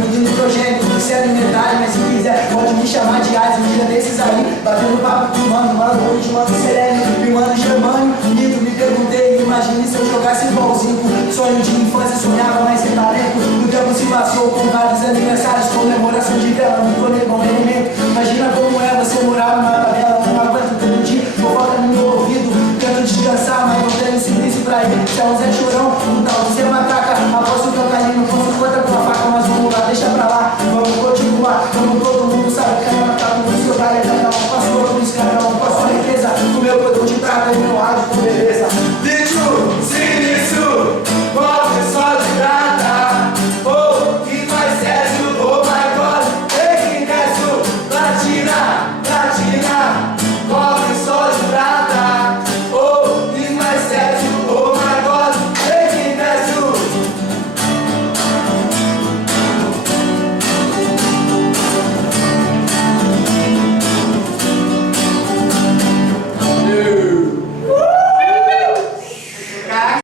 menino progênito, sendo metade, mas se quiser pode me chamar de Asa. Um dia desses aí, batendo papo com mano, hoje mano sereno, e mano Germânio, bonito, me perguntei, imagine se eu jogasse igualzinho. Sonho de infância, sonhava mais sem talento. O tempo se passou com vários aniversários, comemoração de vela, me conectou um elemento. Imagina como é você morar numa tabela, não aguento todo dia, fofoca no meu ouvido, tento descansar, mas não tenho silêncio pra ir. Se é um Zé Chorão, então você mataca, aposto que eu caí no posto, conta com